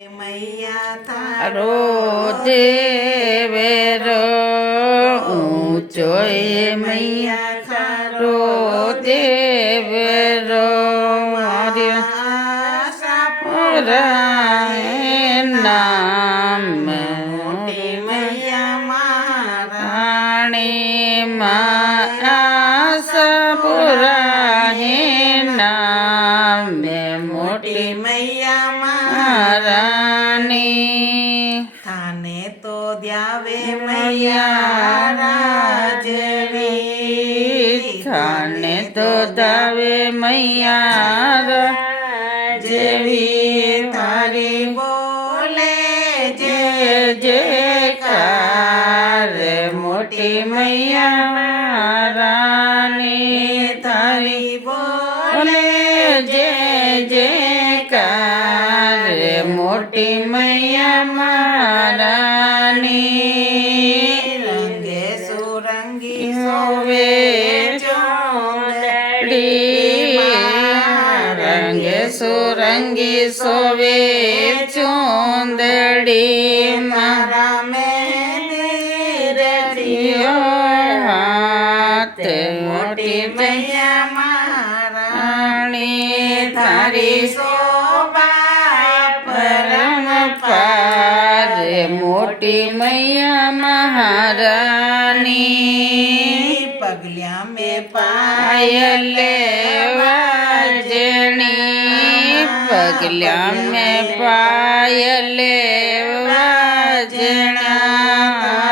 मैया थारो देवेरो ऊंचो मैया थारो देवेरो मारी नाम मोटी मैया महाराणी सबुरा है नाम मोटी मैया महारानी थाने तो द्यावे मैया राजवी थाने तो दावे मैया राजवी तारी बोले जय जयकार मोटी मैया महारानी तारी बोले जय जयकार मोटी मैया महारानी रंगे सुरंगी सोवे चोंदड़ी रंगे सुरंगी सोवे चोंदड़ी मारा मेहंदी रचियो हाथ मोटी मैया महारानी थारी शोभा परम पार मोटी मैया महारानी पगलिया में पायल वाजनी पगलिया में पायल वाजना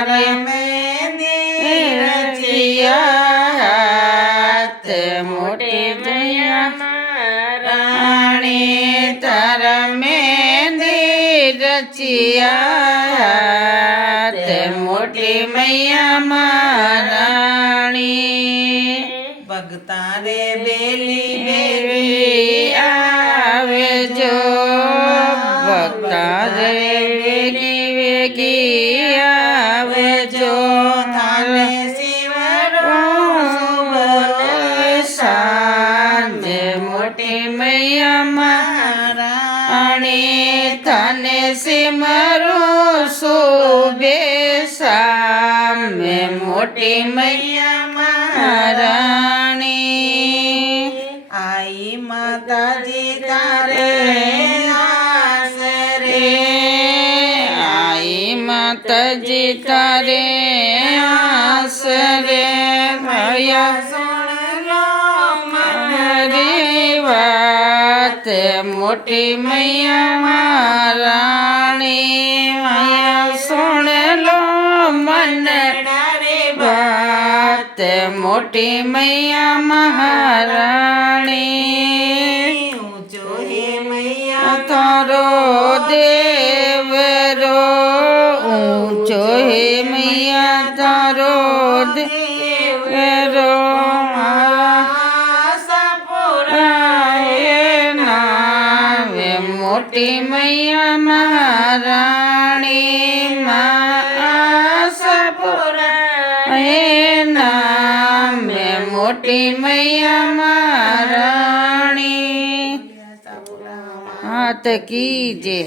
रे मेहंदी रचिया हाथ मोटी मैया महारानी तर मेहंदी रचिया हाथ मोटी मैया महारानी भगता रे बेली देवी आवे जो भक्ता रे वेगी वेगी आवे जो थाने शिवरो सांज मोटी मैया महारानी थाने सिमरो सुबे शाम मोटी मैया महारानी आई माता जी तारे आसरे आई माता जी तारे आसरे भैया सुन लो हमारी बात मोटी मैया महारानी भैया सुन लो मन डारे बात मोटी मैया महारानी ऊंचो हे मैया तारो देवरो ऊंचो हे मैया तारो देवरो राये नावे मोटी मैया महारानी सबुरा हे नाम मोटी मैया महारानी हाथ कीजे।